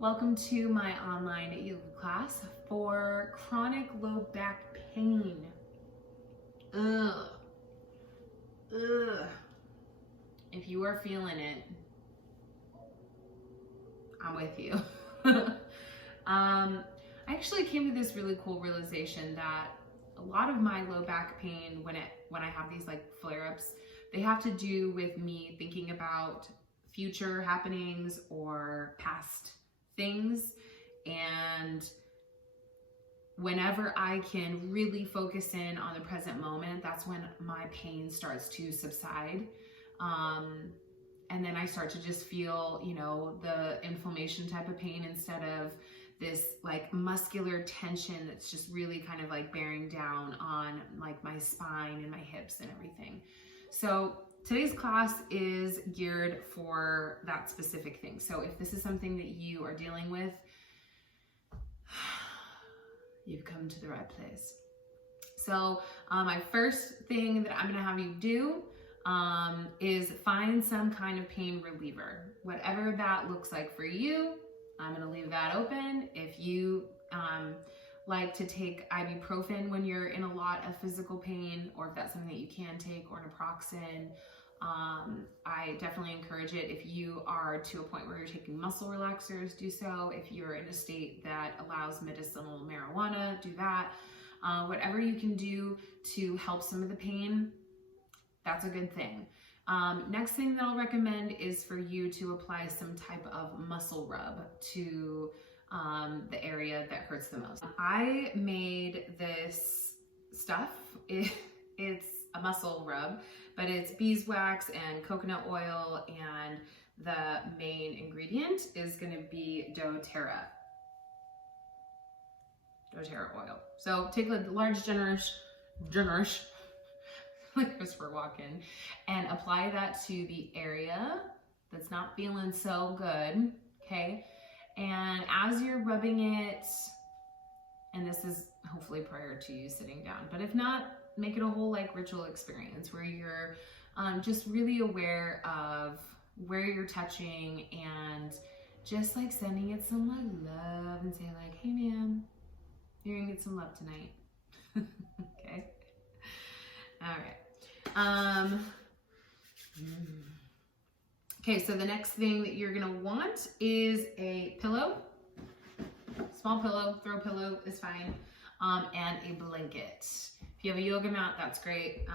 Welcome to my online yoga class for chronic low back pain. If you are feeling it, I'm with you. I actually came to this really cool realization that a lot of my low back pain, when I have these like flare-ups, they have to do with me thinking about future happenings or past things. And whenever I can really focus in on the present moment, that's when my pain starts to subside. And then I start to just feel, the inflammation type of pain instead of this like muscular tension that's just really kind of like bearing down on like my spine and my hips and everything. So today's class is geared for that specific thing. So if this is something that you are dealing with, you've come to the right place. So my first thing that I'm gonna have you do is find some kind of pain reliever. Whatever that looks like for you, I'm gonna leave that open. If you like to take ibuprofen when you're in a lot of physical pain, or if that's something that you can take, or naproxen, I definitely encourage it. If you are to a point where you're taking muscle relaxers, do so. If you're in a state that allows medicinal marijuana, do that. Whatever you can do to help some of the pain, that's a good thing. Next thing that I'll recommend is for you to apply some type of muscle rub to the area that hurts the most. I made this stuff. It's a muscle rub, but it's beeswax and coconut oil, and the main ingredient is going to be doTERRA oil. So take a large, generous, like Christopher Walken, and apply that to the area that's not feeling so good, okay? And as you're rubbing it, and this is hopefully prior to you sitting down, but if not, make it a whole like ritual experience where you're just really aware of where you're touching and just like sending it some like love and saying like, hey man, you're gonna get some love tonight. Okay. All right. Okay, so the next thing that you're gonna want is a pillow. Small pillow, throw pillow is fine, and a blanket. If you have a yoga mat, that's great.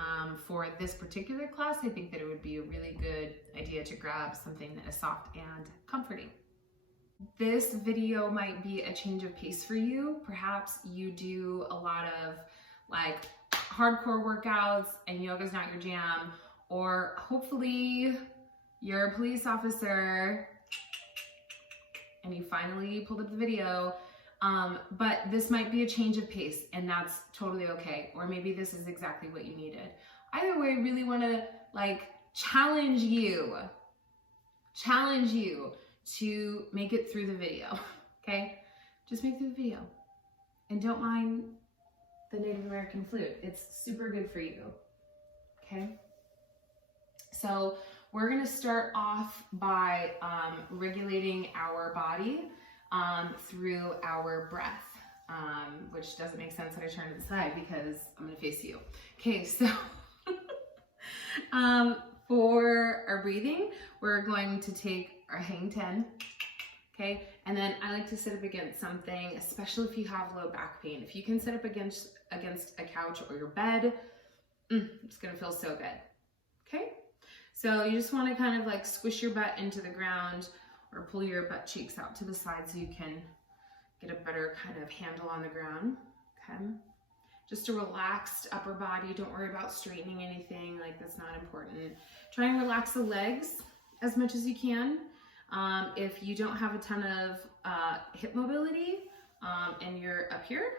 For this particular class, I think that it would be a really good idea to grab something that is soft and comforting. This video might be a change of pace for you. Perhaps you do a lot of like hardcore workouts and yoga's not your jam, or hopefully you're a police officer and you finally pulled up the video. But this might be a change of pace, and that's totally okay. Or maybe this is exactly what you needed. Either way, I really want to like challenge you to make it through the video, okay? Just make it through the video. And don't mind the Native American flute. It's super good for you, okay? So we're gonna start off by regulating our body through our breath, which doesn't make sense that I turned to the side because I'm gonna face you. Okay, so for our breathing, we're going to take our hang 10, okay? And then I like to sit up against something, especially if you have low back pain. If you can sit up against a couch or your bed, it's gonna feel so good, okay? So you just wanna kind of like squish your butt into the ground, or pull your butt cheeks out to the side so you can get a better kind of handle on the ground, okay? Just a relaxed upper body. Don't worry about straightening anything, like that's not important. Try and relax the legs as much as you can. If you don't have a ton of hip mobility and you're up here,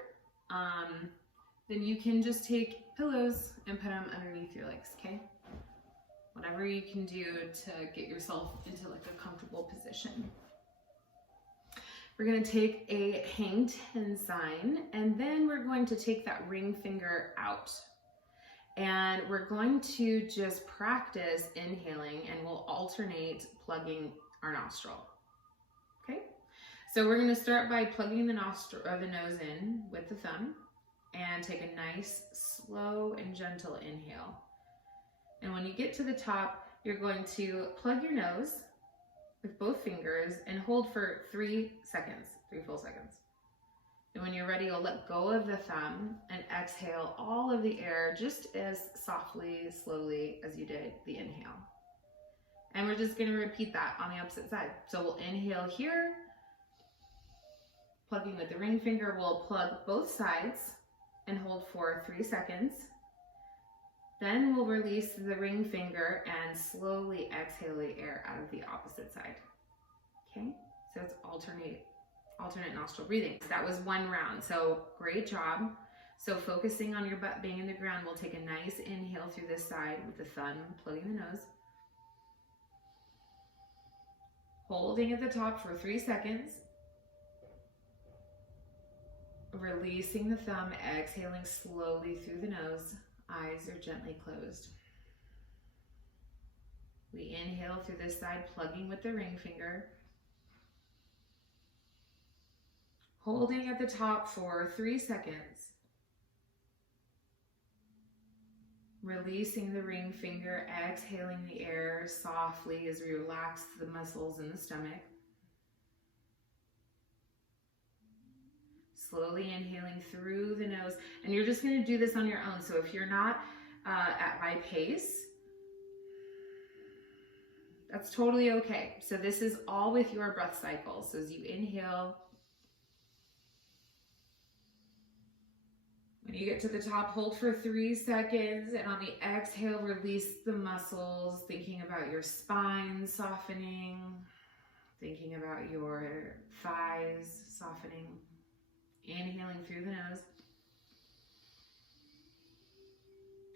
then you can just take pillows and put them underneath your legs, okay? Whatever you can do to get yourself into like a comfortable position. We're gonna take a hang 10 sign, and then we're going to take that ring finger out. And we're going to just practice inhaling, and we'll alternate plugging our nostril, okay? So we're going to start by plugging the nostril or the nose in with the thumb and take a nice, slow and gentle inhale. And when you get to the top, you're going to plug your nose with both fingers and hold for 3 seconds, 3 full seconds. And when you're ready, you'll let go of the thumb and exhale all of the air just as softly, slowly as you did the inhale. And we're just going to repeat that on the opposite side. So we'll inhale here, plugging with the ring finger, we'll plug both sides and hold for 3 seconds. Then we'll release the ring finger and slowly exhale the air out of the opposite side. Okay, so it's alternate nostril breathing. That was 1 round, so great job. So focusing on your butt being in the ground, we'll take a nice inhale through this side with the thumb plugging the nose. Holding at the top for 3 seconds. Releasing the thumb, exhaling slowly through the nose. Eyes are gently closed. We inhale through this side, plugging with the ring finger. Holding at the top for 3 seconds. Releasing the ring finger, exhaling the air softly as we relax the muscles in the stomach. Slowly inhaling through the nose. And you're just going to do this on your own. So if you're not at my pace, that's totally okay. So this is all with your breath cycle. So as you inhale, when you get to the top, hold for 3 seconds. And on the exhale, release the muscles, thinking about your spine softening, thinking about your thighs softening. Inhaling through the nose.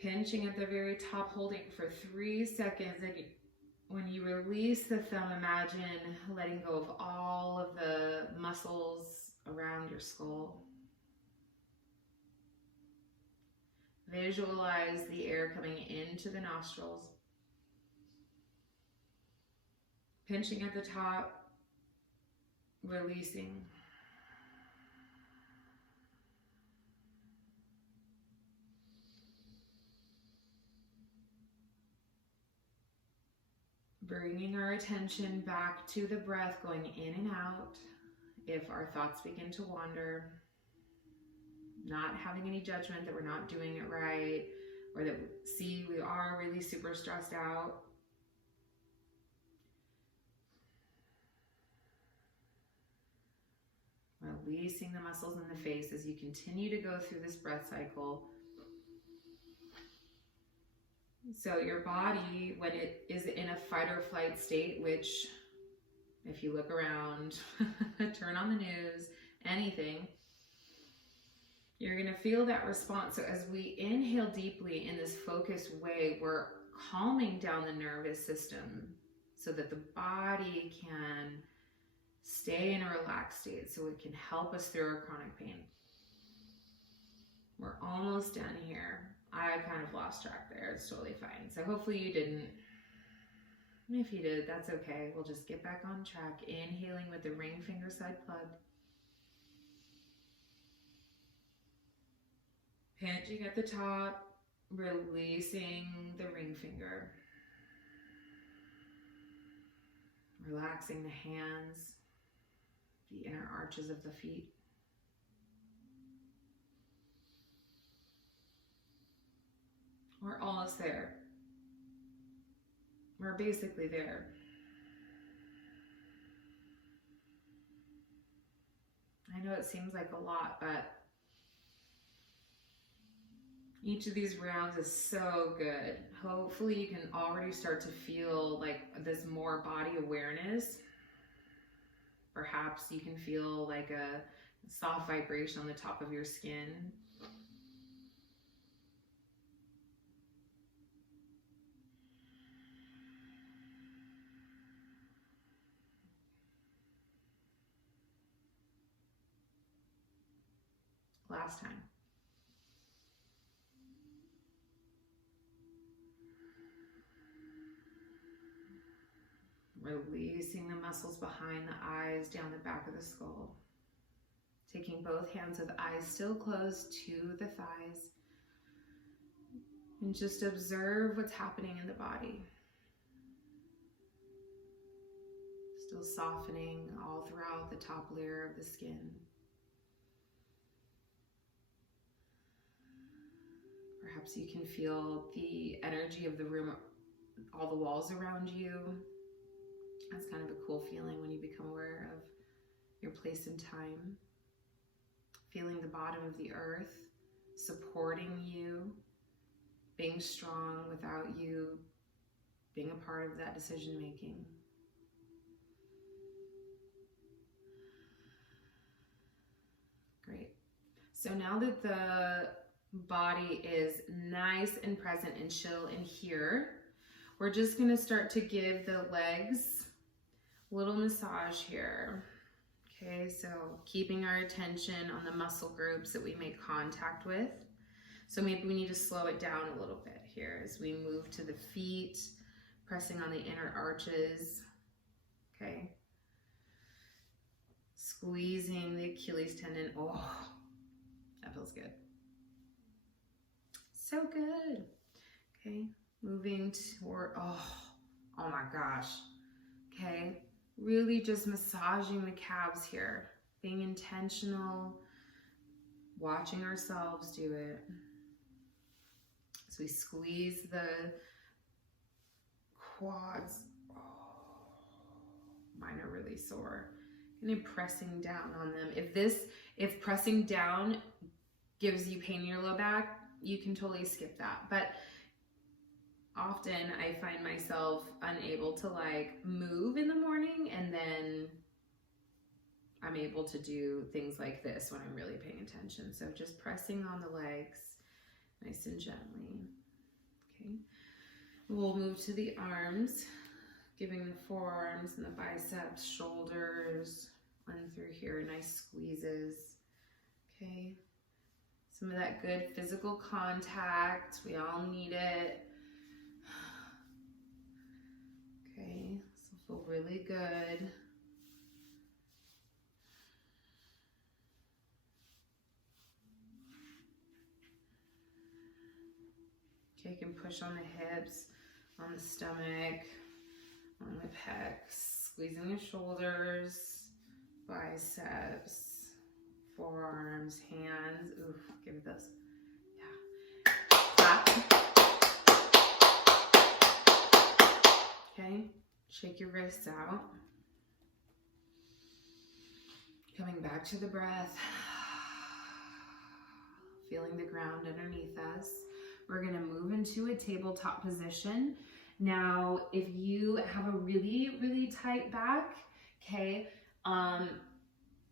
Pinching at the very top, holding for 3 seconds. And when you release the thumb, imagine letting go of all of the muscles around your skull. Visualize the air coming into the nostrils. Pinching at the top, releasing. Bringing our attention back to the breath, going in and out. If our thoughts begin to wander, not having any judgment that we're not doing it right, or that we are really super stressed out. Releasing the muscles in the face as you continue to go through this breath cycle. So your body, when it is in a fight or flight state, which if you look around, turn on the news, anything, you're going to feel that response. So as we inhale deeply in this focused way, we're calming down the nervous system so that the body can stay in a relaxed state, so it can help us through our chronic pain. We're almost done here. I kind of lost track there. It's totally fine. So hopefully you didn't. If you did, that's okay. We'll just get back on track. Inhaling with the ring finger side plugged. Pinching at the top, releasing the ring finger. Relaxing the hands, the inner arches of the feet. We're almost there. We're basically there. I know it seems like a lot, but each of these rounds is so good. Hopefully you can already start to feel like this more body awareness. Perhaps you can feel like a soft vibration on the top of your skin. Last time. Releasing the muscles behind the eyes, down the back of the skull. Taking both hands with eyes still closed to the thighs. And just observe what's happening in the body. Still softening all throughout the top layer of the skin. Perhaps you can feel the energy of the room, all the walls around you. That's kind of a cool feeling when you become aware of your place in time. Feeling the bottom of the earth supporting you, being strong without you being a part of that decision making. Great. So now that the body is nice and present and chill in here, we're just going to start to give the legs a little massage here. Okay, so keeping our attention on the muscle groups that we make contact with. So maybe we need to slow it down a little bit here as we move to the feet, pressing on the inner arches. Okay. Squeezing the Achilles tendon. Oh, that feels good. So good. Okay, moving toward, oh my gosh. Okay, really just massaging the calves here, being intentional, watching ourselves do it. As we squeeze the quads. Oh, mine are really sore. And then pressing down on them. If pressing down gives you pain in your low back, you can totally skip that. But often I find myself unable to like move in the morning, and then I'm able to do things like this when I'm really paying attention. So just pressing on the legs nice and gently. Okay. We'll move to the arms, giving the forearms and the biceps, shoulders, on through here, nice squeezes. Okay. Some of that good physical contact. We all need it. Okay, so feel really good. Okay, you can push on the hips, on the stomach, on the pecs, squeezing the shoulders, biceps, forearms, hands. Oof, give it this. Yeah. Clap. Okay, shake your wrists out. Coming back to the breath. Feeling the ground underneath us. We're gonna move into a tabletop position. Now, if you have a really, really tight back, okay,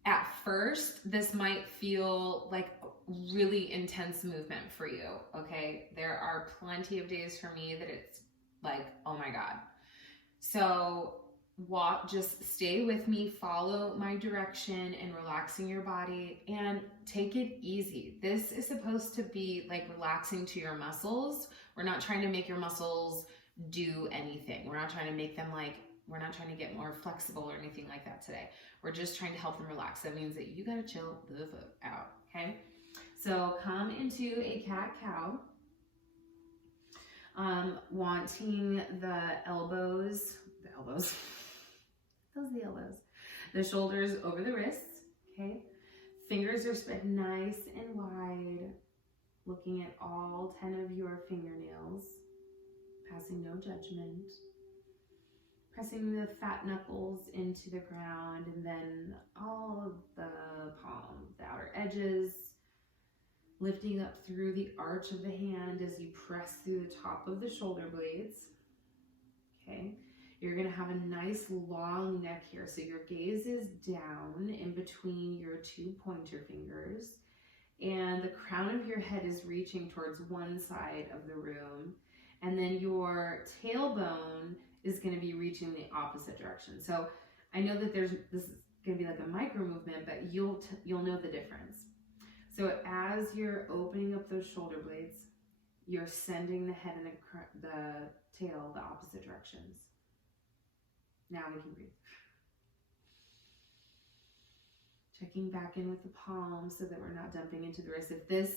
at first, this might feel like really intense movement for you, okay? There are plenty of days for me that it's like, oh my God. So just stay with me, follow my direction and relaxing your body, and take it easy. This is supposed to be like relaxing to your muscles. We're not trying to make your muscles do anything. We're not trying to make them like, we're not trying to get more flexible or anything like that today. We're just trying to help them relax. That means that you gotta chill the fuck out, okay? So come into a cat-cow. Wanting the elbows, those are the elbows, the shoulders over the wrists, okay? Fingers are spread nice and wide, looking at all 10 of your fingernails, passing no judgment. Pressing the fat knuckles into the ground, and then all of the palms, the outer edges, lifting up through the arch of the hand as you press through the top of the shoulder blades. Okay, you're gonna have a nice long neck here. So your gaze is down in between your two pointer fingers, and the crown of your head is reaching towards one side of the room, and then your tailbone is going to be reaching the opposite direction. So I know that this is going to be like a micro movement, but you'll know the difference. So as you're opening up those shoulder blades, you're sending the head and the tail the opposite directions. Now we can breathe. Checking back in with the palms so that we're not dumping into the wrists. If this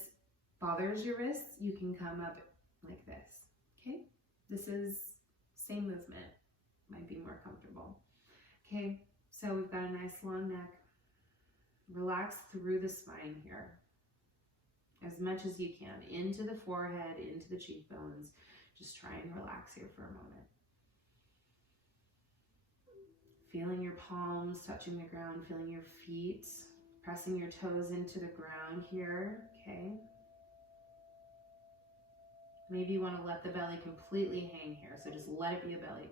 bothers your wrists, you can come up like this, okay? This is same movement, might be more comfortable. Okay, so we've got a nice long neck. Relax through the spine here as much as you can, into the forehead, into the cheekbones. Just try and relax here for a moment. Feeling your palms touching the ground, feeling your feet, pressing your toes into the ground here, okay? Maybe you want to let the belly completely hang here, so just let it be a belly.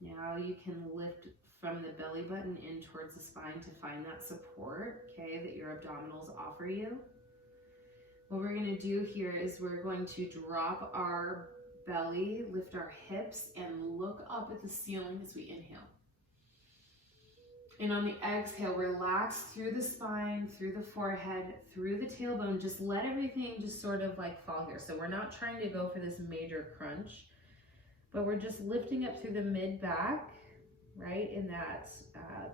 Now you can lift from the belly button in towards the spine to find that support, okay, that your abdominals offer you. What we're going to do here is we're going to drop our belly, lift our hips, and look up at the ceiling as we inhale. And on the exhale, relax through the spine, through the forehead, through the tailbone. Just let everything just sort of like fall here. So we're not trying to go for this major crunch, but we're just lifting up through the mid-back, right, in that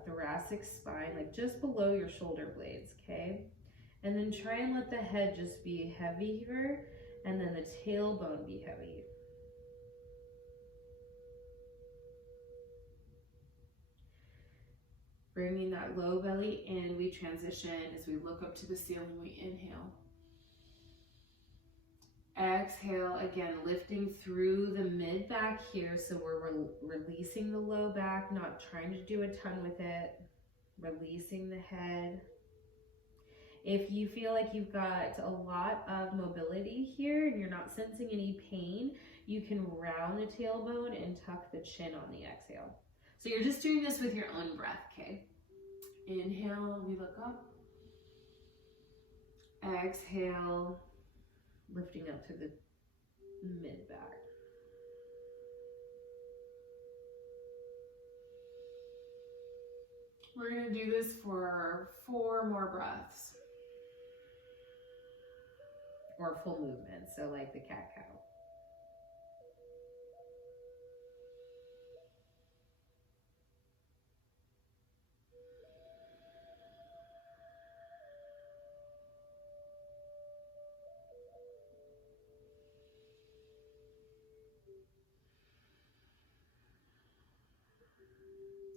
thoracic spine, like just below your shoulder blades, okay? And then try and let the head just be heavy here, and then the tailbone be heavy. Bringing that low belly in, we transition as we look up to the ceiling, we inhale. Exhale, again, lifting through the mid-back here, so we're releasing the low back, not trying to do a ton with it, releasing the head. If you feel like you've got a lot of mobility here and you're not sensing any pain, you can round the tailbone and tuck the chin on the exhale. So you're just doing this with your own breath, okay? Inhale, we look up. Exhale, lifting up to the mid-back. We're going to do this for 4 more breaths. Or full movement, so like the cat-cow.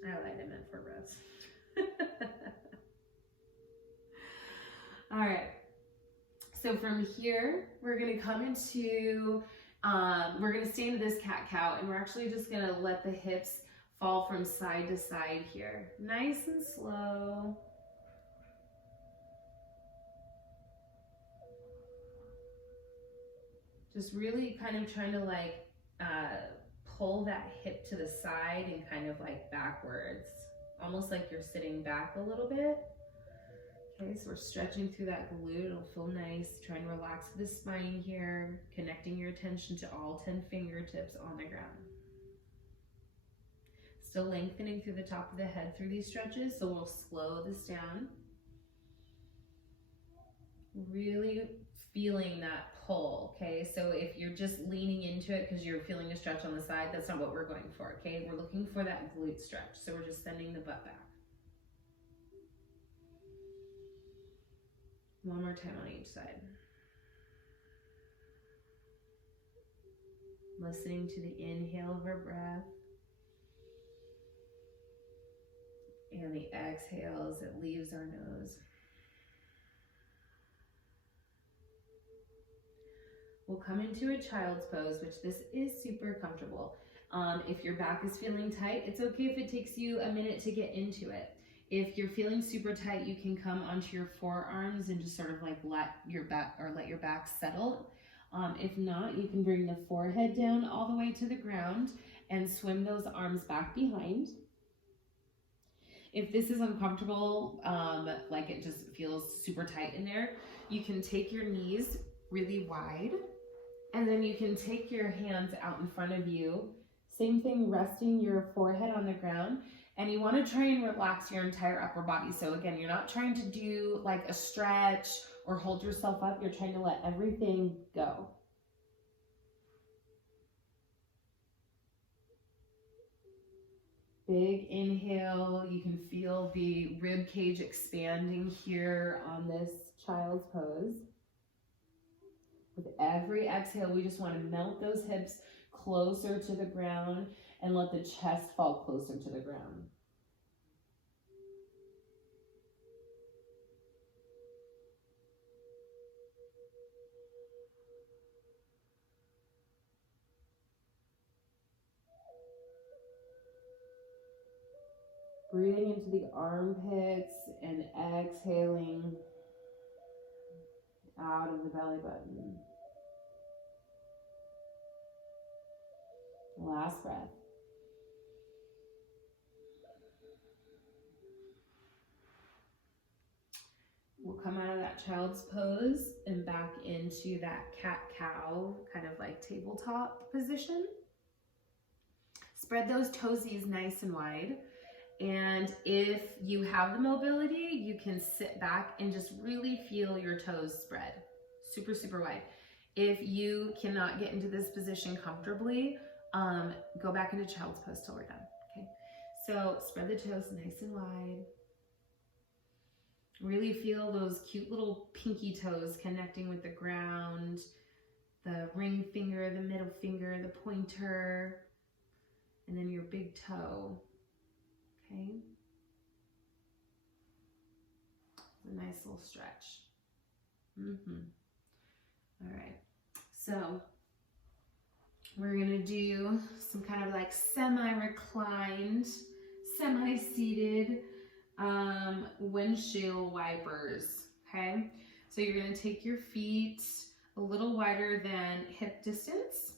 I lied, I meant 4 breaths. All right. So from here, we're going to come into, we're going to stay into this cat-cow, and we're actually just going to let the hips fall from side to side here. Nice and slow. Just really kind of trying to like pull that hip to the side and kind of like backwards, almost like you're sitting back a little bit. Okay, so we're stretching through that glute. It'll feel nice. Try and relax the spine here, connecting your attention to all 10 fingertips on the ground. Still lengthening through the top of the head through these stretches, so we'll slow this down. Really feeling that pull, okay? So if you're just leaning into it because you're feeling a stretch on the side, that's not what we're going for, okay? We're looking for that glute stretch, so we're just sending the butt back. One more time on each side. Listening to the inhale of our breath and the exhale as it leaves our nose. We'll come into a child's pose, which this is super comfortable. If your back is feeling tight, it's okay if it takes you a minute to get into it. If you're feeling super tight, you can come onto your forearms and just sort of like let your back settle. If not, you can bring the forehead down all the way to the ground and swim those arms back behind. If this is uncomfortable, like it just feels super tight in there, you can take your knees really wide, and then you can take your hands out in front of you. Same thing, resting your forehead on the ground. And you want to try and relax your entire upper body. So again, you're not trying to do like a stretch or hold yourself up. You're trying to let everything go. Big inhale. You can feel the rib cage expanding here on this child's pose. With every exhale, we just want to melt those hips closer to the ground and let the chest fall closer to the ground. Breathing into the armpits and exhaling out of the belly button. Last breath. We'll come out of that child's pose and back into that cat-cow, kind of like tabletop position. Spread those toesies nice and wide. And if you have the mobility, you can sit back and just really feel your toes spread. Super, super wide. If you cannot get into this position comfortably, go back into child's pose till we're done, okay? So spread the toes nice and wide. Really feel those cute little pinky toes connecting with the ground, the ring finger, the middle finger, the pointer, and then your big toe, okay? It's a nice little stretch. All right, so we're gonna do some kind of like semi-reclined, semi-seated windshield wipers, okay? So you're gonna take your feet a little wider than hip distance,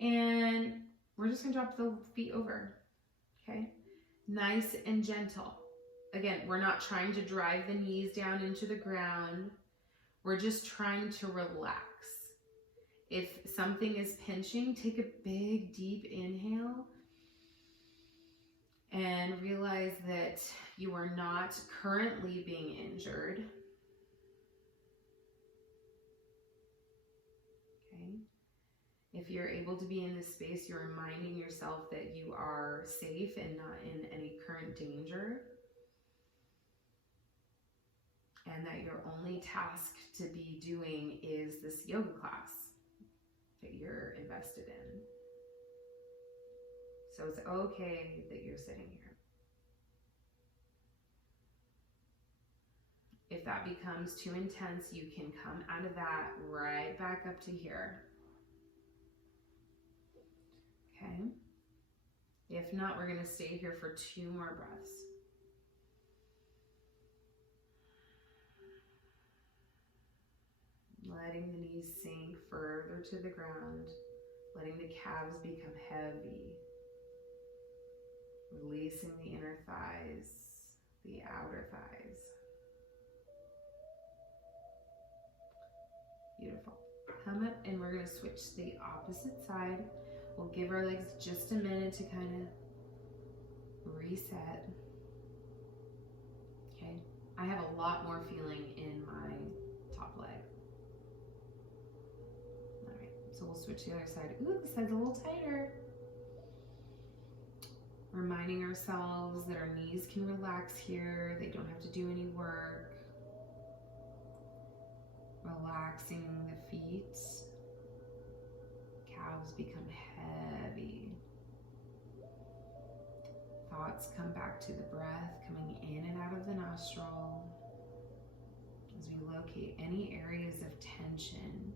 and we're just gonna drop the feet over, okay? Nice and gentle. Again, we're not trying to drive the knees down into the ground. We're just trying to relax. If something is pinching, take a big, deep inhale and realize that you are not currently being injured. Okay. If you're able to be in this space, you're reminding yourself that you are safe and not in any current danger. And that your only task to be doing is this yoga class that you're invested in. So it's okay that you're sitting here. If that becomes too intense, you can come out of that right back up to here. Okay? If not, we're gonna stay here for 2 more breaths. Letting the knees sink further to the ground, letting the calves become heavy, releasing the inner thighs, the outer thighs. Beautiful. Come up and we're going to switch to the opposite side. We'll give our legs just a minute to kind of reset. Okay. I have a lot more feeling in my top leg. So we'll switch to the other side. Ooh, this side's a little tighter. Reminding ourselves that our knees can relax here. They don't have to do any work. Relaxing the feet. Calves become heavy. Thoughts come back to the breath, coming in and out of the nostril. As we locate any areas of tension,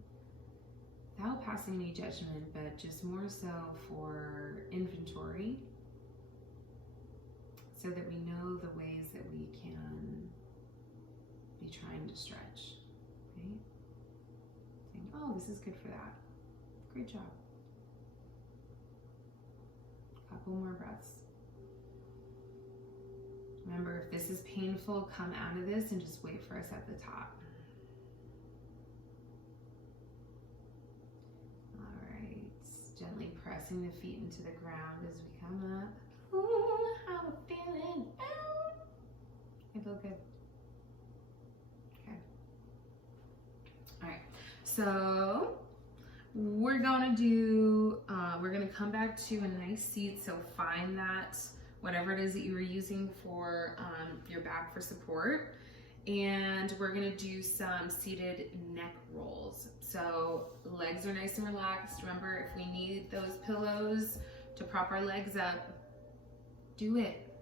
without passing any judgment, but just more so for inventory, so that we know the ways that we can be trying to stretch, okay? Saying, oh, this is good for that. Great job. Couple more breaths. Remember, if this is painful, come out of this and just wait for us at the top. Gently pressing the feet into the ground as we come up. Ooh, how I'm feeling. Ow. I feel good. Okay. All right. So we're gonna do, we're gonna come back to a nice seat. So find that, whatever it is that you were using for your back for support. And we're gonna do some seated neck rolls. So legs are nice and relaxed. Remember, if we need those pillows to prop our legs up, do it.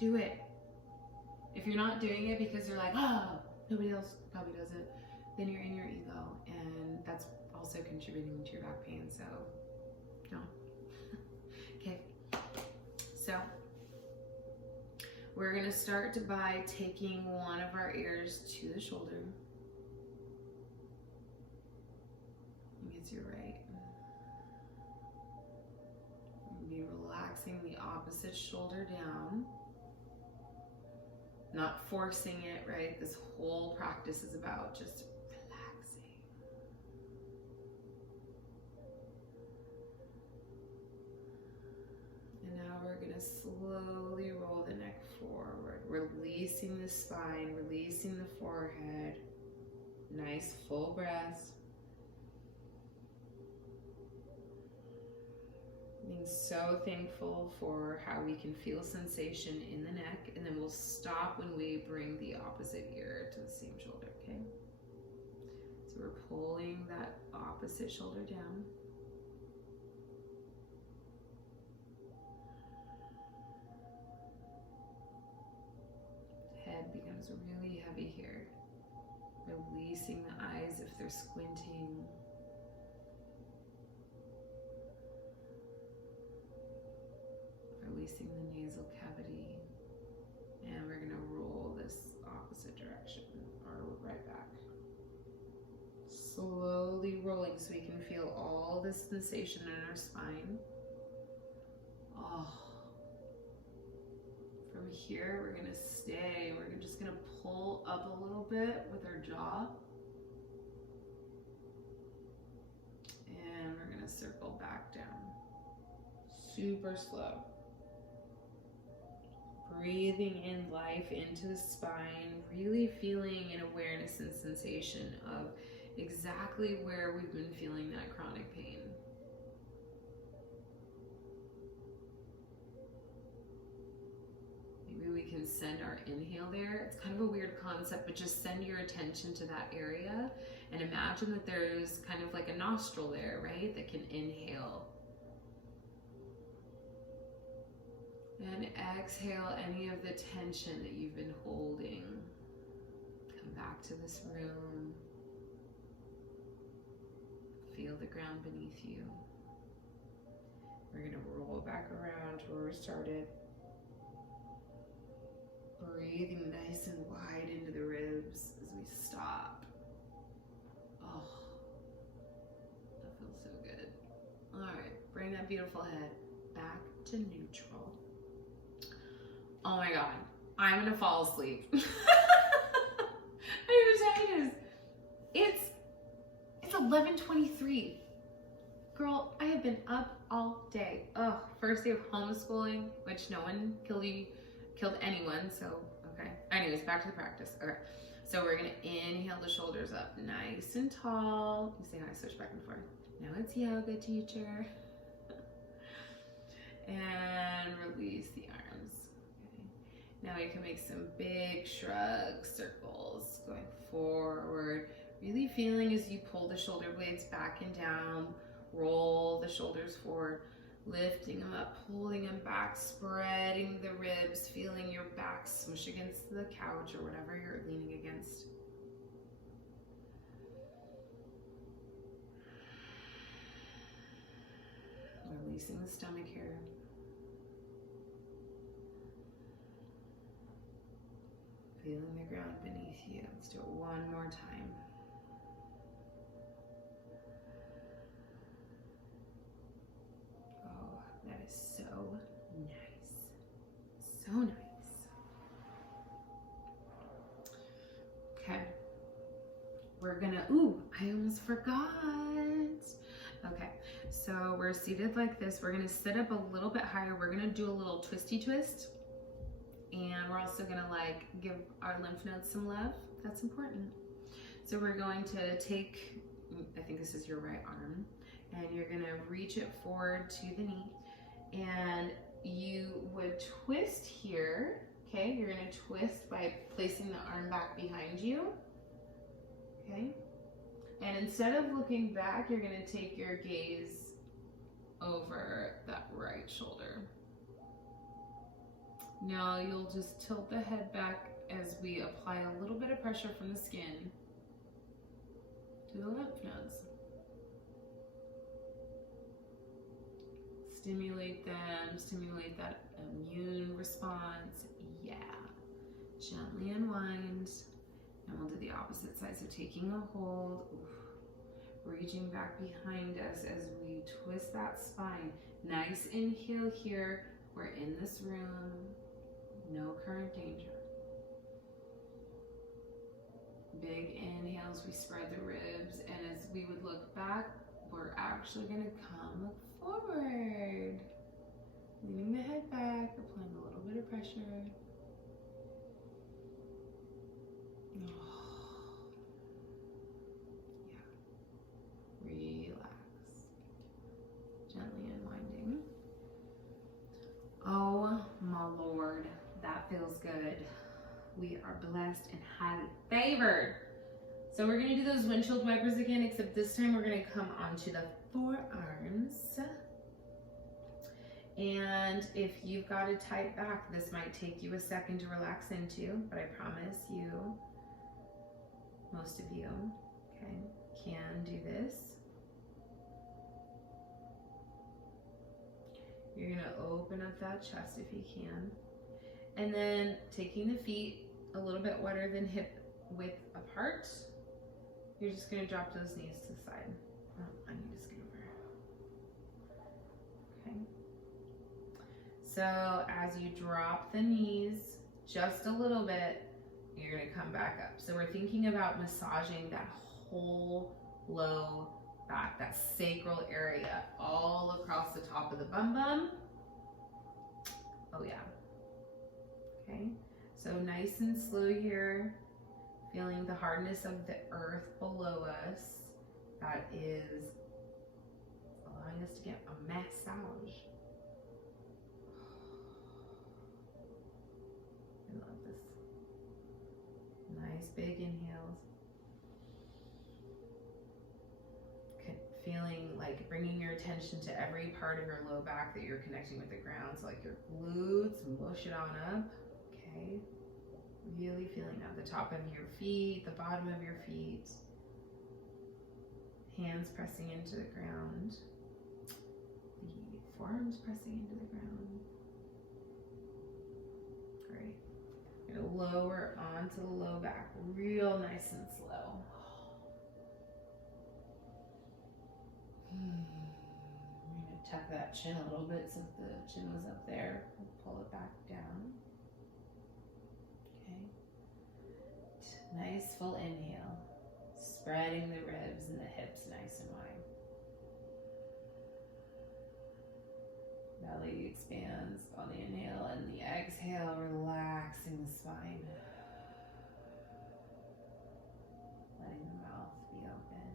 Do it. If you're not doing it because you're like, oh, nobody else probably does it, then you're in your ego, and that's also contributing to your back pain, so no. Okay, so we're gonna start by taking one of our ears to the shoulder. It's your right. Be relaxing the opposite shoulder down. Not forcing it, right? This whole practice is about just relaxing. And now we're gonna slowly roll the neck forward, releasing the spine, releasing the forehead. Nice full breaths. Being so thankful for how we can feel sensation in the neck, and then we'll stop when we bring the opposite ear to the same shoulder, okay? So we're pulling that opposite shoulder down. Head becomes really heavy here. Releasing the eyes if they're squinting. Releasing the nasal cavity, and we're gonna roll this opposite direction, or right back. Slowly rolling so we can feel all this sensation in our spine. Oh. From here, we're gonna stay. We're just gonna pull up a little bit with our jaw. And we're gonna circle back down. Super slow. Breathing in life into the spine, really feeling an awareness and sensation of exactly where we've been feeling that chronic pain. Maybe we can send our inhale there. It's kind of a weird concept, but just send your attention to that area and imagine that there's kind of like a nostril there, right? That can inhale. And exhale any of the tension that you've been holding. Come back to this room. Feel the ground beneath you. We're going to roll back around to where we started. Breathing nice and wide into the ribs as we stop. Oh, that feels so good. All right, bring that beautiful head back to neutral. Oh my God, I'm gonna fall asleep. I need to tell you this. It's 11:23. Girl, I have been up all day. Ugh, first day of homeschooling, which no one killed anyone, so okay. Anyways, back to the practice. Okay, so we're gonna inhale the shoulders up nice and tall. You say hi, switch back and forth. Now it's yoga, teacher. And release the arms. Now you can make some big shrugs, circles, going forward. Really feeling as you pull the shoulder blades back and down, roll the shoulders forward, lifting them up, pulling them back, spreading the ribs, feeling your back smush against the couch or whatever you're leaning against. Releasing the stomach here. Feeling the ground beneath you. Let's do it one more time. Oh, that is so nice. So nice. Okay. We're gonna, ooh, I almost forgot. Okay, so we're seated like this. We're gonna sit up a little bit higher. We're gonna do a little twisty twist. And we're also gonna give our lymph nodes some love. That's important. So we're going to take I think this is your right arm, and you're gonna reach it forward to the knee, and you would twist here, okay? You're gonna twist by placing the arm back behind you, okay? And instead of looking back, you're gonna take your gaze over that right shoulder. Now you'll just tilt the head back as we apply a little bit of pressure from the skin to the lymph nodes. Stimulate them, stimulate that immune response. Yeah. Gently unwind. And we'll do the opposite side. So taking a hold, reaching back behind us as we twist that spine. Nice inhale here. We're in this room. No current danger. Big inhales, we spread the ribs, and as we would look back, we're actually going to come forward. Leaning the head back, applying a little bit of pressure. Yeah. Relax. Gently unwinding. Oh my Lord, that feels good. We are blessed and highly favored. So we're gonna do those windshield wipers again, except this time we're gonna come onto the forearms. And if you've got a tight back, this might take you a second to relax into, but I promise you, most of you, okay, can do this. You're gonna open up that chest if you can. And then taking the feet a little bit wider than hip width apart, you're just gonna drop those knees to the side. Oh, I need to scoot over. Okay. So as you drop the knees just a little bit, you're gonna come back up. So we're thinking about massaging that whole low back, that sacral area, all across the top of the bum bum. Oh yeah. Okay, so nice and slow here, feeling the hardness of the earth below us. That is allowing us to get a massage. I love this. Nice big inhales. Okay, feeling like bringing your attention to every part of your low back that you're connecting with the ground. So like your glutes, mush it on up. Okay, really feeling at the top of your feet, the bottom of your feet, hands pressing into the ground, the forearms pressing into the ground. Great. You're gonna lower onto the low back, real nice and slow. I'm gonna tuck that chin a little bit so the chin was up there. Pull it back down. Nice full inhale, spreading the ribs and the hips nice and wide. Belly expands on the inhale, and the exhale, relaxing the spine. Letting the mouth be open.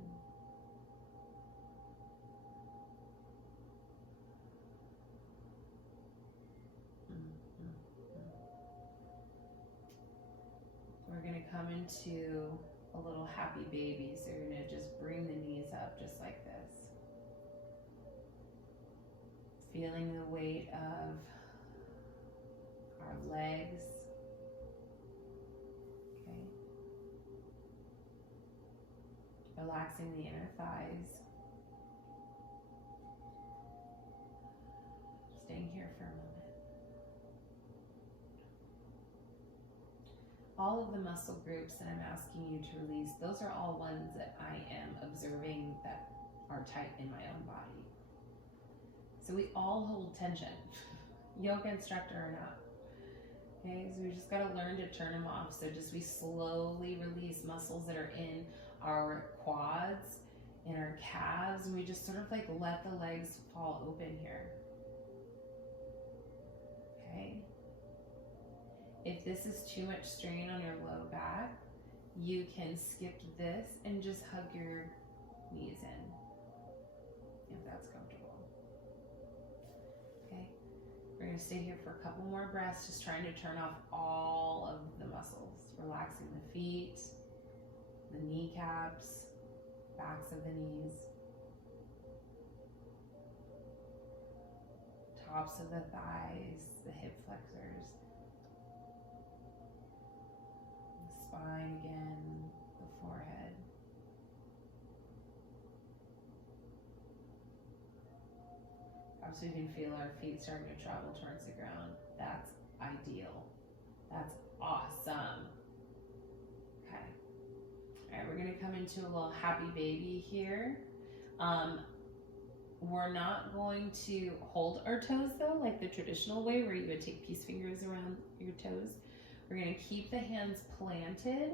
We're going to come into a little happy baby. So you're going to just bring the knees up just like this. Feeling the weight of our legs. Okay. Relaxing the inner thighs. Staying here for a moment. All of the muscle groups that I'm asking you to release, those are all ones that I am observing that are tight in my own body. So we all hold tension, yoga instructor or not. Okay, so we just got to learn to turn them off. So just we slowly release muscles that are in our quads, in our calves, and we just sort of like let the legs fall open here. Okay. If this is too much strain on your low back, you can skip this and just hug your knees in, if that's comfortable. Okay, we're gonna stay here for a couple more breaths, just trying to turn off all of the muscles, relaxing the feet, the kneecaps, backs of the knees, tops of the thighs, the hip flexors, the spine again, the forehead. So you can feel our feet starting to travel towards the ground. That's ideal. That's awesome. Okay. All right, we're gonna come into a little happy baby here. We're not going to hold our toes though, like the traditional way where you would take peace fingers around your toes. We're gonna keep the hands planted.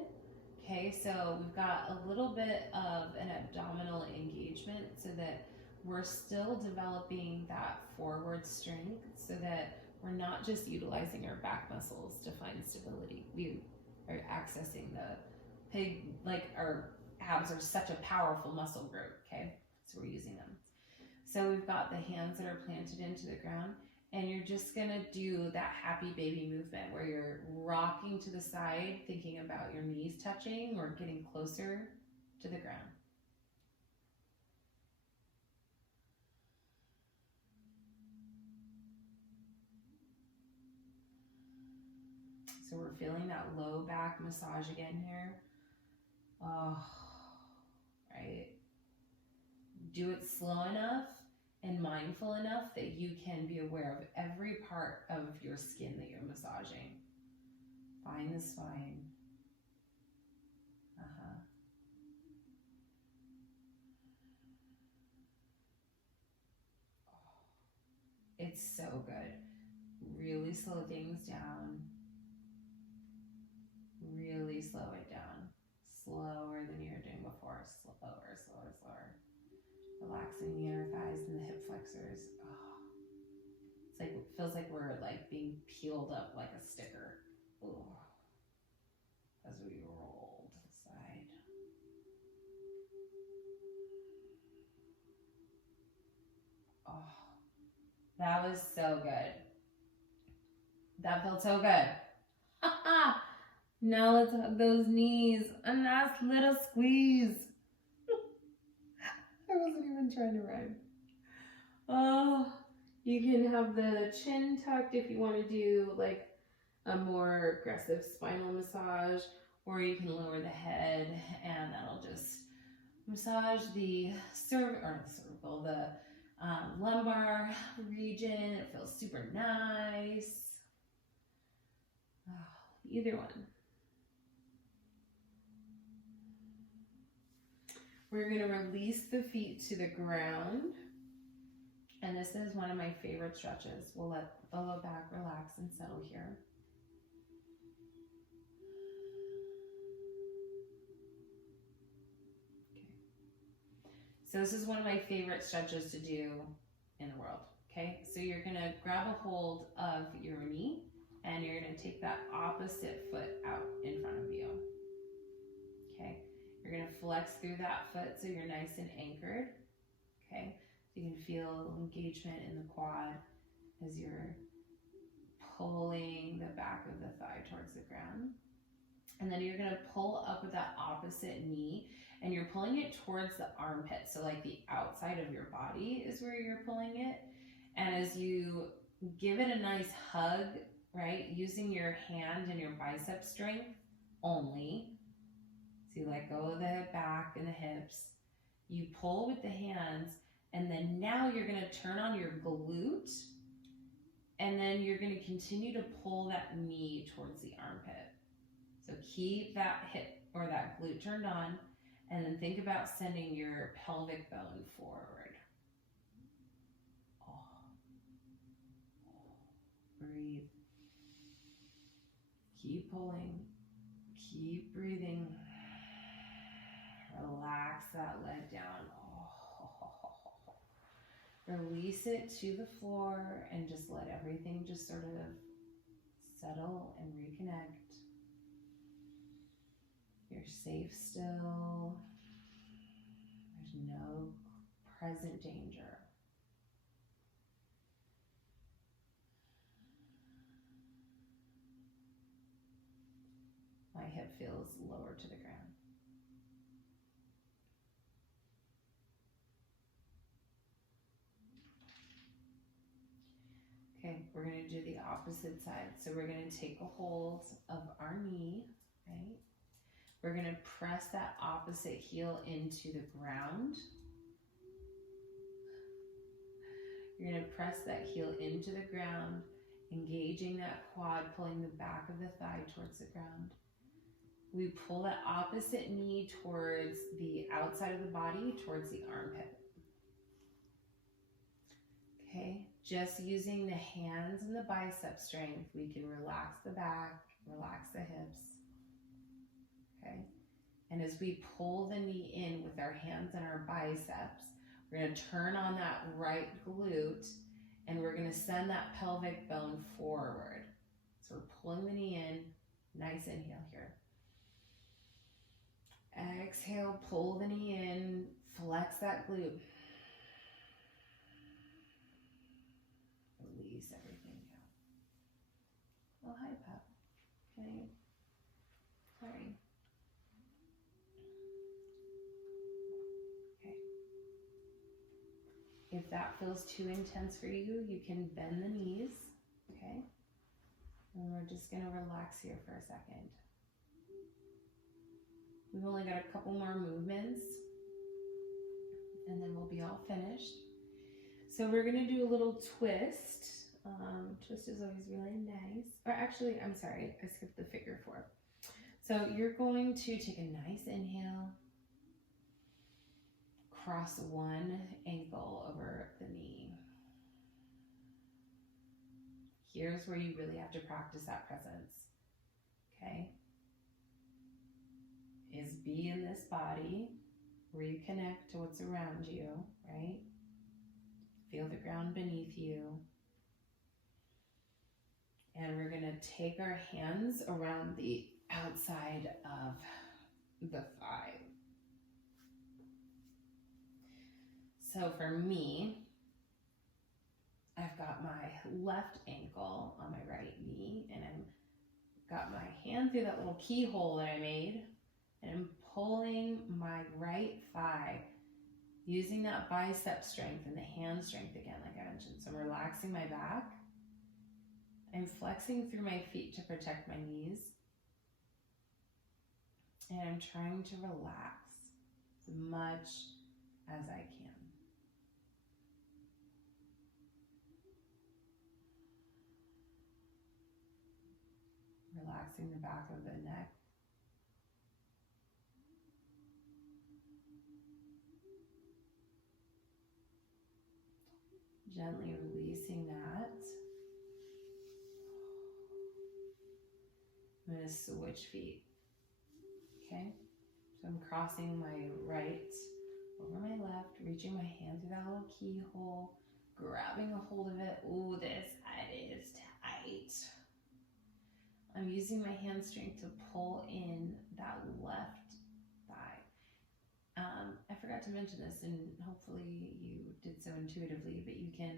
Okay, so we've got a little bit of an abdominal engagement so that we're still developing that forward strength so that we're not just utilizing our back muscles to find stability. We are accessing the pig, like our abs are such a powerful muscle group, okay? So we're using them. So we've got the hands that are planted into the ground, and you're just gonna do that happy baby movement where you're rocking to the side, thinking about your knees touching or getting closer to the ground. So we're feeling that low back massage again here. Oh, right. Do it slow enough and mindful enough that you can be aware of every part of your skin that you're massaging. Find the spine. It's so good. Really slow things down. Really slow it down. Slower than you were doing before. Slower, slower, slower. Relaxing the inner thighs and the hip flexors. Oh. It's like, it feels like we're like being peeled up like a sticker. Oh. As we roll to the side. Oh. That was so good. That felt so good. Now let's hug those knees. A nice little squeeze. I wasn't even trying to rhyme. Oh, you can have the chin tucked if you want to do like a more aggressive spinal massage, or you can lower the head and that'll just massage the cervical, the lumbar region. It feels super nice. Oh, either one. We're going to release the feet to the ground. And this is one of my favorite stretches. We'll let the low back relax and settle here. Okay. So this is one of my favorite stretches to do in the world. Okay, so you're going to grab a hold of your knee and you're going to take that opposite foot out in front of you. Okay, you're going to flex through that foot so you're nice and anchored. Okay, so you can feel engagement in the quad as you're pulling the back of the thigh towards the ground. And then you're going to pull up with that opposite knee and you're pulling it towards the armpit. So like the outside of your body is where you're pulling it. And as you give it a nice hug, right, using your hand and your bicep strength only. So you let go of the back and the hips. You pull with the hands, and then now you're going to turn on your glute, and then you're going to continue to pull that knee towards the armpit. So keep that hip or that glute turned on, and then think about sending your pelvic bone forward. Breathe. Keep pulling. Keep breathing. Relax that leg down. Release it to the floor and just let everything just sort of settle and reconnect. You're safe still. no present danger. My hip feels lower to the ground. Okay, we're going to do the opposite side. So we're going to take a hold of our knee, right? We're going to press that opposite heel into the ground. You're going to press that heel into the ground, engaging that quad, pulling the back of the thigh towards the ground. We pull that opposite knee towards the outside of the body, towards the armpit. Okay, just using the hands and the bicep strength, we can relax the back, relax the hips. Okay, and as we pull the knee in with our hands and our biceps, we're going to turn on that right glute and we're going to send that pelvic bone forward. So we're pulling the knee in, nice inhale here. Exhale, pull the knee in, flex that glute. Release everything down. Oh, hi, Pep. Okay. Sorry. Okay. If that feels too intense for you, you can bend the knees. Okay. And we're just going to relax here for a second. We've only got a couple more movements and then we'll be all finished. So we're going to do a little twist. Twist is always really nice. Or actually, I'm sorry, I skipped the figure 4. So you're going to take a nice inhale, cross one ankle over the knee. Here's where you really have to practice that presence, okay? Is be in this body, reconnect to what's around you, right? Feel the ground beneath you. And we're going to take our hands around the outside of the thigh. So for me, I've got my left ankle on my right knee, and I've got my hand through that little keyhole that I made, and I'm pulling my right thigh, using that bicep strength and the hand strength again, like I mentioned. So I'm relaxing my back. I'm flexing through my feet to protect my knees. And I'm trying to relax as much as I can. Relaxing the back of the neck. Gently releasing that. I'm going to switch feet. Okay? So I'm crossing my right over my left, reaching my hand through that little keyhole, grabbing a hold of it. Ooh, this head is tight. I'm using my hand strength to pull in that left thigh. I forgot to mention this, and hopefully you did so intuitively, but you can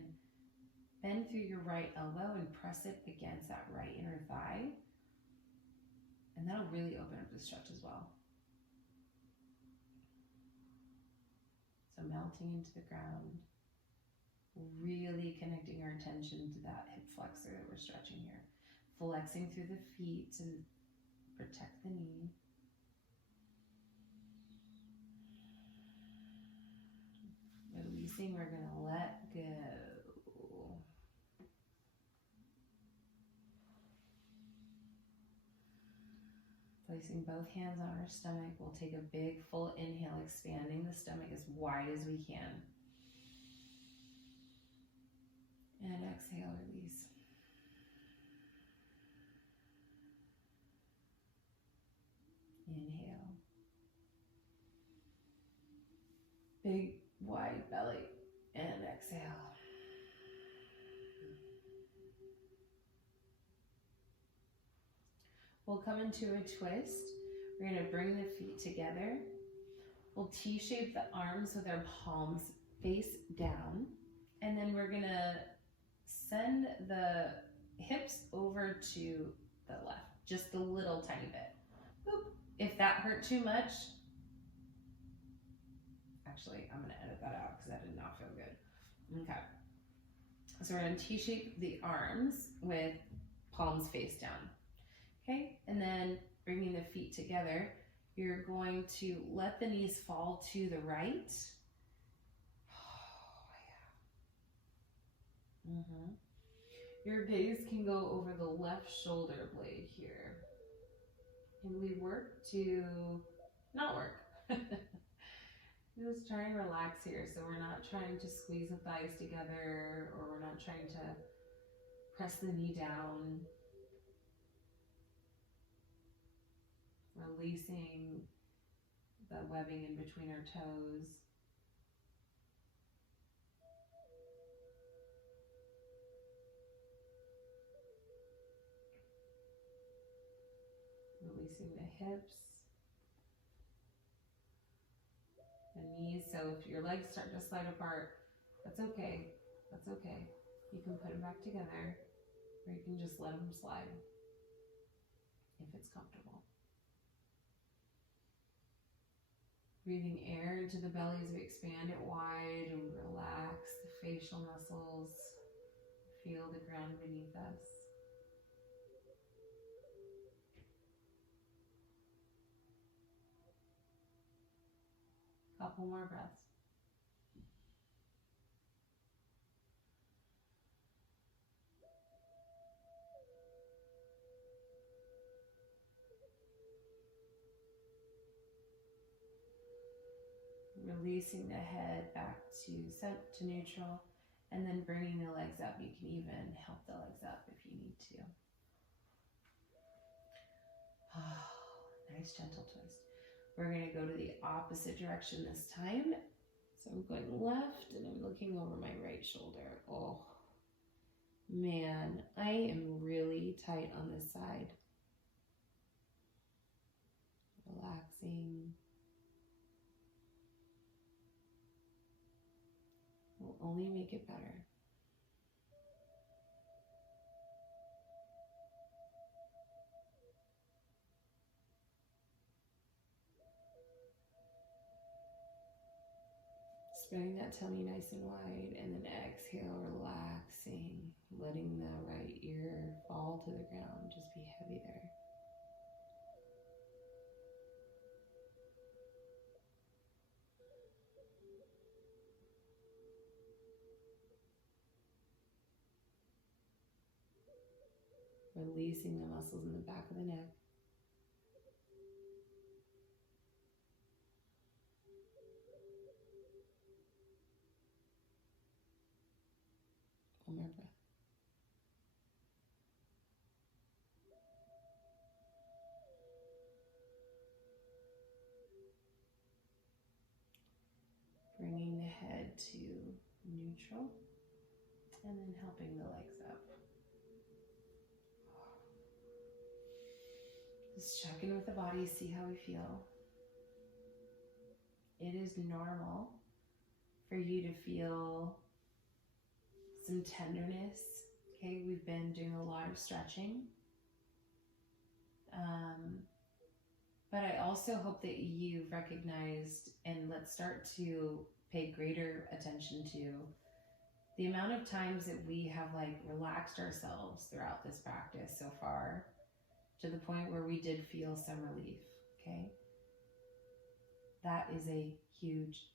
bend through your right elbow and press it against that right inner thigh. And that'll really open up the stretch as well. So melting into the ground, really connecting our attention to that hip flexor that we're stretching here. Flexing through the feet to protect the knee. Releasing, we're going to let go. Placing both hands on our stomach, we'll take a big full inhale, expanding the stomach as wide as we can. And exhale, release. Inhale. Big, wide belly. And exhale. We'll come into a twist. We're going to bring the feet together. We'll T-shape the arms with our palms face down. And then we're gonna send the hips over to the left, just a little tiny bit. Boop. If that hurt too much, actually, I'm gonna edit that out because that did not feel good. Okay. So we're gonna T-shape the arms with palms face down. Okay, and then bringing the feet together, you're going to let the knees fall to the right. Oh, yeah. Your gaze can go over the left shoulder blade here. And we work to not work. Just try and relax here. So we're not trying to squeeze the thighs together, or we're not trying to press the knee down. Releasing the webbing in between our toes. Releasing the hips, the knees. So if your legs start to slide apart, that's okay. That's okay. You can put them back together, or you can just let them slide if it's comfortable. Breathing air into the belly as we expand it wide and relax the facial muscles. Feel the ground beneath us. Couple more breaths. Releasing the head back to neutral, and then bringing the legs up. You can even help the legs up if you need to. Oh, nice gentle twist. We're going to go to the opposite direction this time. So I'm going left and I'm looking over my right shoulder. Oh, man, I am really tight on this side. Relaxing. Will only make it better. Spreading that tummy nice and wide, and then exhale, relaxing, letting the right ear fall to the ground, just be heavy there. Releasing the muscles in the back of the neck. One more breath. Bringing the head to neutral, and then helping the legs up. Just check in with the body, see how we feel. It is normal for you to feel some tenderness. Okay, we've been doing a lot of stretching. But I also hope that you've recognized, and let's start to pay greater attention to the amount of times that we have relaxed ourselves throughout this practice so far, to the point where we did feel some relief, okay? That is a huge,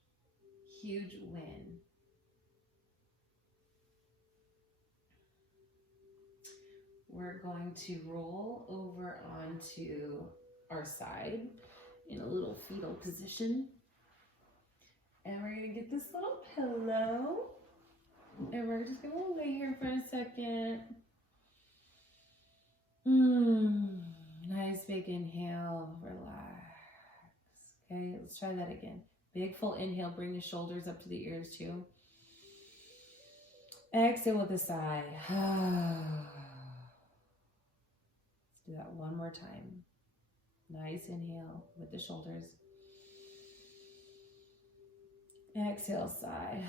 huge win. We're going to roll over onto our side in a little fetal position. And we're gonna get this little pillow. And we're just gonna lay here for a second. Nice big inhale, relax. Okay, let's try that again. Big full inhale, bring the shoulders up to the ears too. Exhale with a sigh. Let's do that one more time. Nice inhale with the shoulders. Exhale, sigh.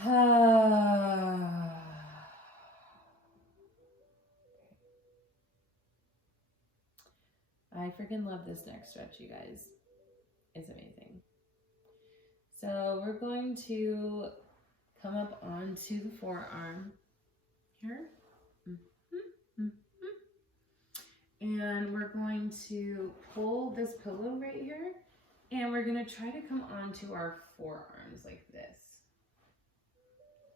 I freaking love this neck stretch, you guys. It's amazing. So we're going to come up onto the forearm here. And we're going to pull this pillow right here, and we're going to try to come onto our forearms like this.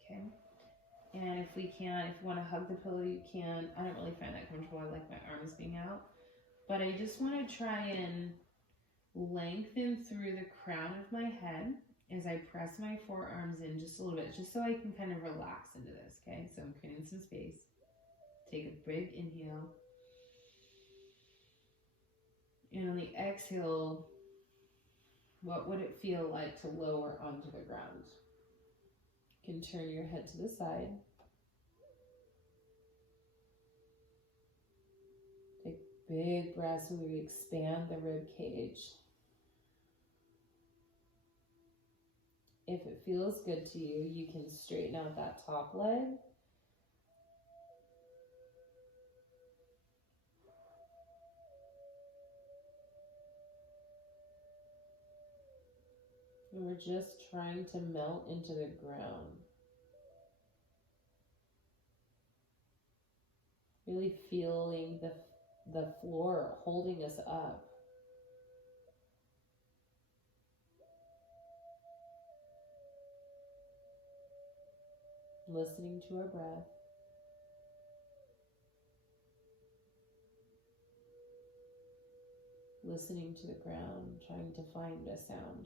Okay. And if we can, if you want to hug the pillow, you can. I don't really find that comfortable. I like my arms being out. But I just want to try and lengthen through the crown of my head as I press my forearms in just a little bit, just so I can kind of relax into this, okay? So I'm creating some space. Take a big inhale. And on the exhale, what would it feel like to lower onto the ground? You can turn your head to the side. Take big breaths where we expand the rib cage. If it feels good to you, you can straighten out that top leg. And we're just trying to melt into the ground. Really feeling the floor holding us up. Listening to our breath. Listening to the ground, trying to find a sound.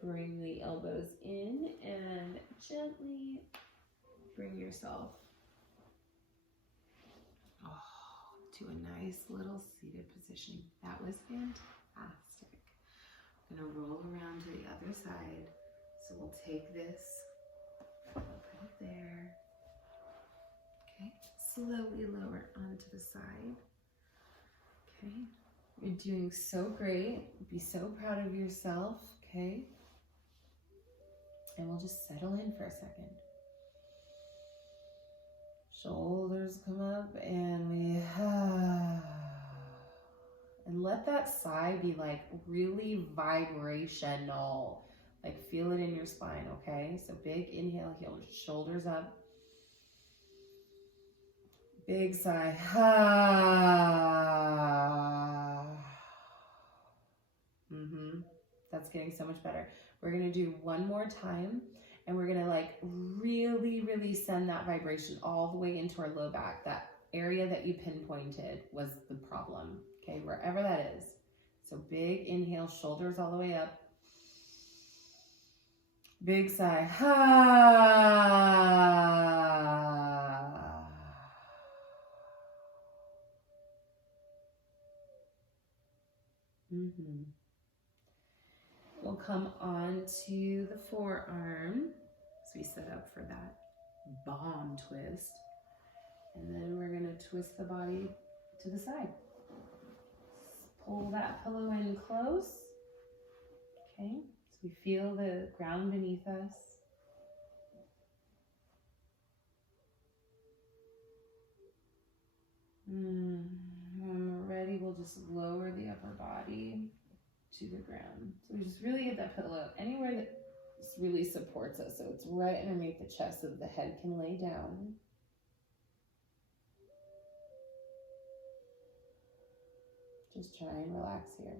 Bring the elbows in and gently bring yourself to a nice little seated position. That was fantastic. I'm going to roll around to the other side. So we'll take this, we'll put it there. Okay, slowly lower onto the side. Okay, you're doing so great. Be so proud of yourself, okay? And we'll just settle in for a second. Shoulders come up and we and let that sigh be like really vibrational. Like feel it in your spine, okay? So big inhale, shoulders up. Big sigh. That's getting so much better. We're gonna do one more time, and we're gonna like really, really send that vibration all the way into our low back. That area that you pinpointed was the problem, okay? Wherever that is. So big inhale, shoulders all the way up. Big sigh. We'll come on to the forearm. So we set up for that bomb twist. And then we're gonna twist the body to the side. Pull that pillow in close. Okay, so we feel the ground beneath us. When we're ready, we'll just lower the upper body to the ground. So we just really get that pillow anywhere that really supports us. So it's right underneath the chest so that the head can lay down. Just try and relax here.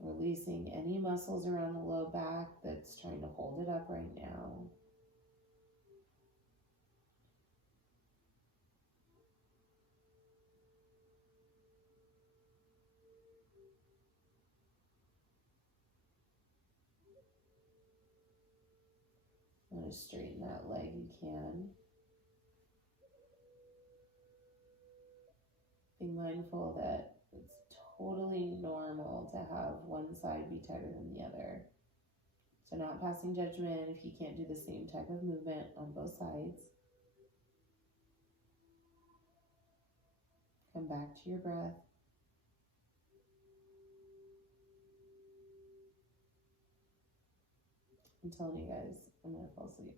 Releasing any muscles around the low back that's trying to hold it up right now. Want to straighten that leg, you can. Be mindful that it's totally normal to have one side be tighter than the other. So not passing judgment if you can't do the same type of movement on both sides. Come back to your breath. I'm telling you guys, I'm going to fall asleep.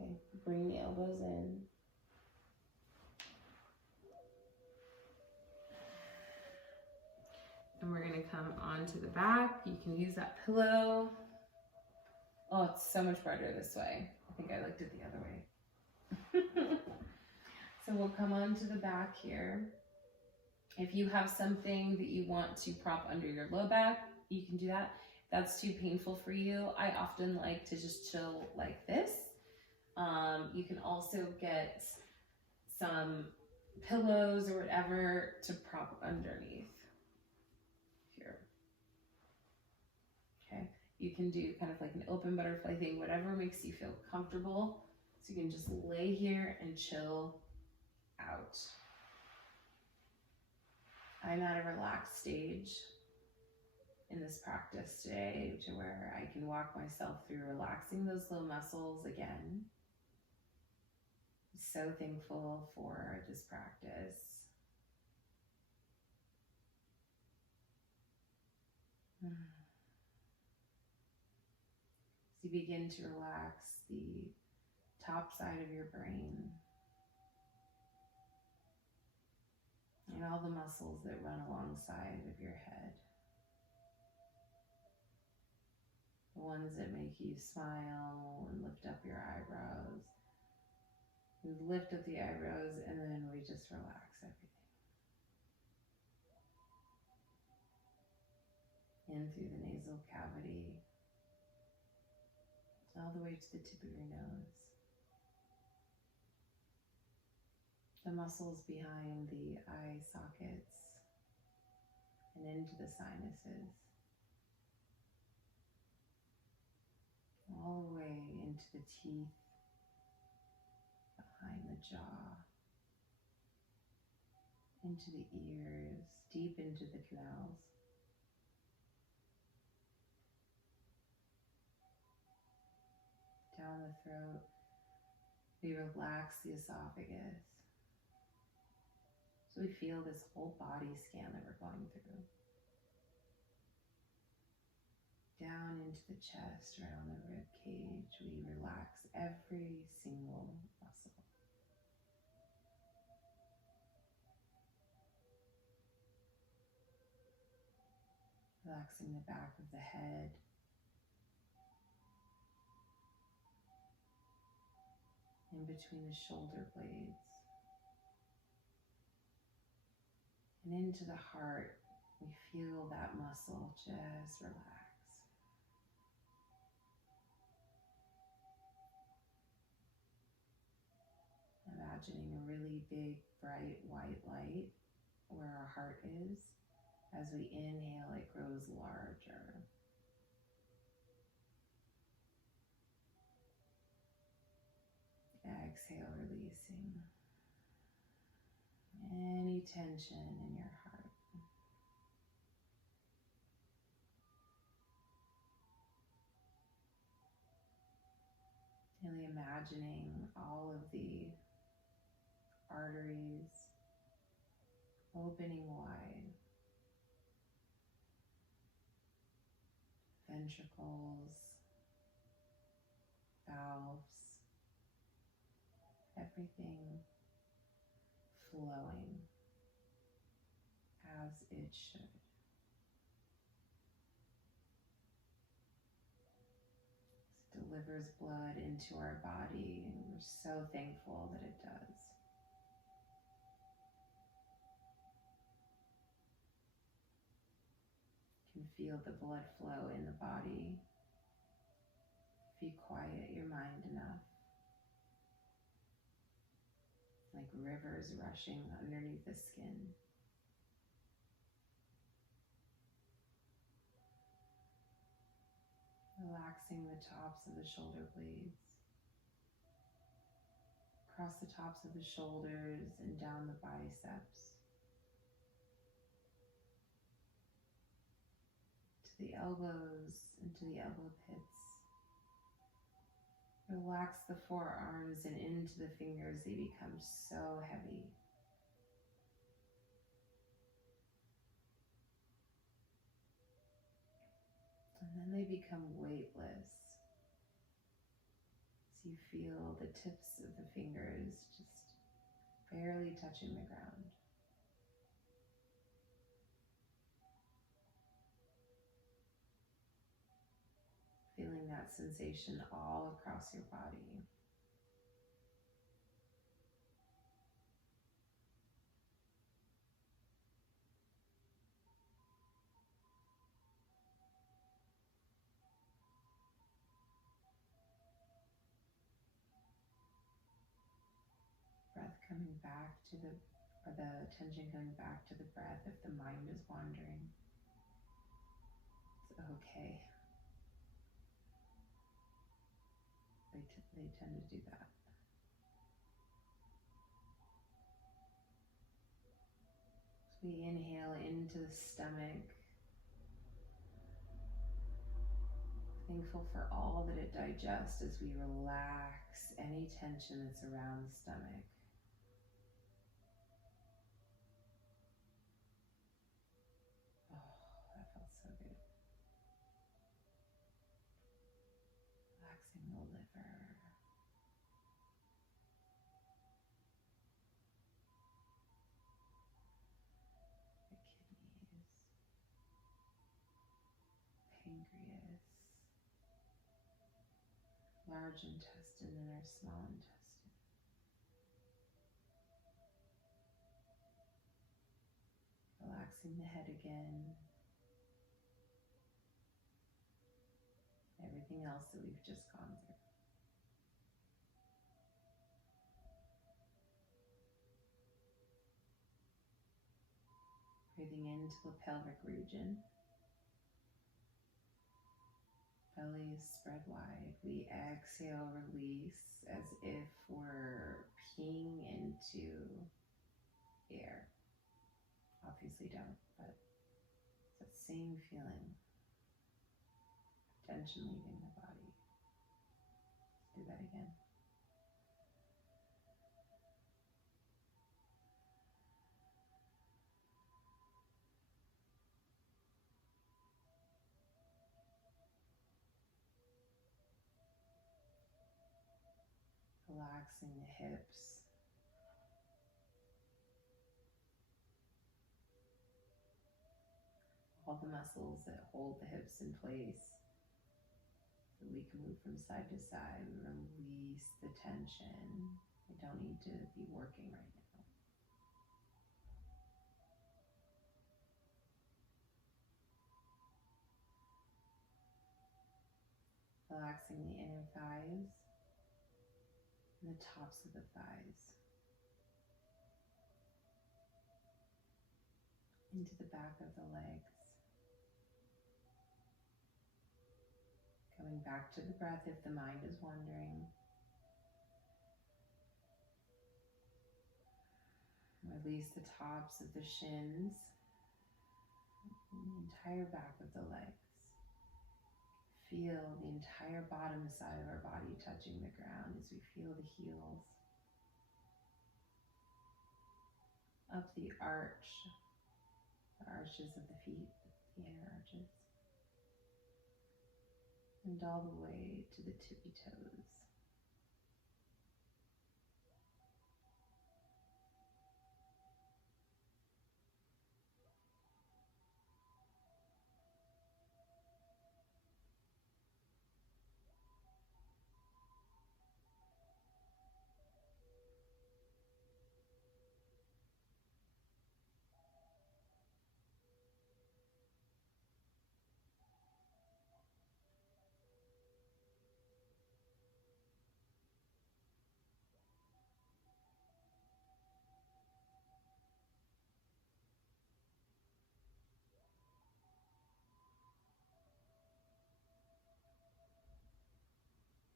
Okay, bring the elbows in. And we're going to come onto the back. You can use that pillow. Oh, it's so much better this way. I think I liked it the other way. So we'll come onto the back here. If you have something that you want to prop under your low back, you can do that. If that's too painful for you, I often like to just chill like this. You can also get some pillows or whatever to prop underneath here. Okay, you can do kind of like an open butterfly thing, whatever makes you feel comfortable. So you can just lay here and chill out. I'm at a relaxed stage in this practice today to where I can walk myself through relaxing those low muscles again. I'm so thankful for this practice. As you begin to relax the top side of your brain and all the muscles that run alongside of your head. The ones that make you smile and lift up your eyebrows. We lift up the eyebrows and then we just relax everything. In through the nasal cavity, all the way to the tip of your nose. The muscles behind the eye sockets and into the sinuses. All the way into the teeth, behind the jaw, into the ears, deep into the canals. Down the throat, we relax the esophagus. So we feel this whole body scan that we're going through. Down into the chest, around the rib cage, we relax every single muscle. Relaxing the back of the head. In between the shoulder blades. And into the heart, we feel that muscle just relax. Imagining a really big, bright, white light where our heart is. As we inhale, it grows larger. Exhale, releasing any tension in your heart. Really imagining all of the arteries opening wide, ventricles, valves, everything flowing as it should. This delivers blood into our body, and we're so thankful that it does. You can feel the blood flow in the body if you quiet your mind enough. Like rivers rushing underneath the skin. Relaxing the tops of the shoulder blades, across the tops of the shoulders and down the biceps. the elbows, into the elbow pits. Relax the forearms and into the fingers. They become so heavy. And then they become weightless. So you feel the tips of the fingers just barely touching the ground. Feeling that sensation all across your body. Breath coming back to the attention coming back to the breath if the mind is wandering. It's okay. They tend to do that. So we inhale into the stomach, thankful for all that it digests as we relax any tension that's around the stomach. Oh, that felt so good. Relaxing the liver. The kidneys. Pancreas. Large intestine and our small intestine. Relaxing the head again. Everything else that we've just gone through. Breathing into the pelvic region. Belly is spread wide. We exhale, release as if we're peeing into air. Obviously don't, but it's that same feeling. Tension leaving the body. Let's do that again. Relaxing the hips. All the muscles that hold the hips in place so we can move from side to side. Release the tension. We don't need to be working right now. Relaxing the inner thighs and the tops of the thighs. Into the back of the legs. Coming back to the breath if the mind is wandering. Release the tops of the shins and the entire back of the legs. Feel the entire bottom side of our body touching the ground as we feel the heels. Up the arches of the feet, the inner arches. And all the way to the tippy toes.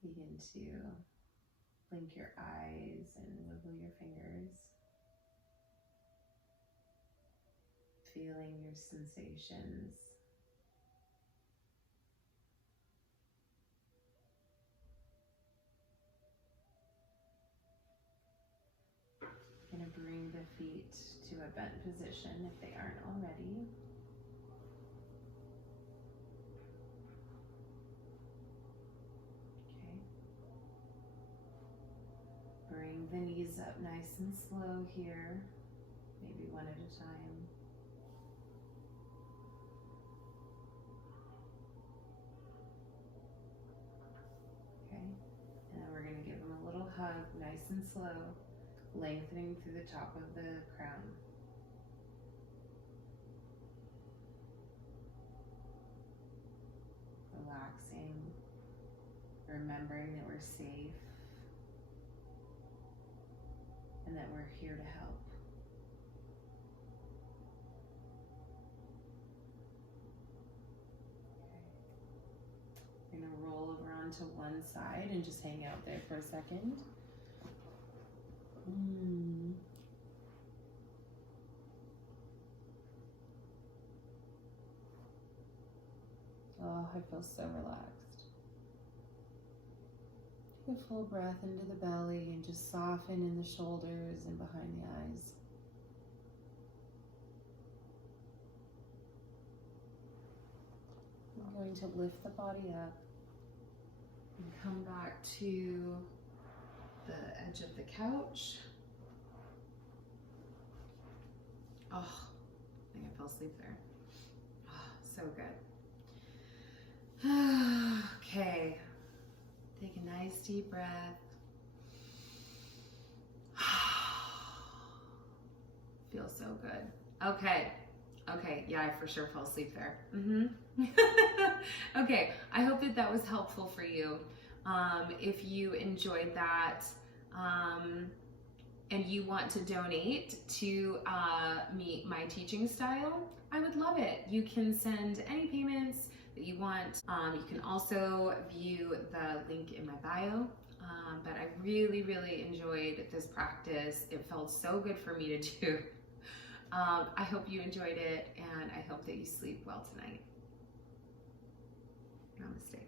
Begin to blink your eyes and wiggle your fingers. Feeling your sensations bring the feet to a bent position if they aren't already. Okay. Bring the knees up nice and slow here, maybe one at a time. Okay. And then we're going to give them a little hug, nice and slow, lengthening through the top of the crown. Relaxing, remembering that we're safe and that we're here to help. Okay. We're going to roll over onto one side and just hang out there for a second. Oh, I feel so relaxed. Take a full breath into the belly and just soften in the shoulders and behind the eyes. I'm going to lift the body up and come back to the edge of the couch. Oh, I think I fell asleep there. Oh, so good. Okay, take a nice deep breath. Feels so good. Okay, yeah, I for sure fell asleep there. Okay, I hope that that was helpful for you. If you enjoyed that, and you want to donate to meet my teaching style, I would love it. You can send any payments that you want. You can also view the link in my bio. But I really, really enjoyed this practice. It felt so good for me to do. I hope you enjoyed it, and I hope that you sleep well tonight. Namaste.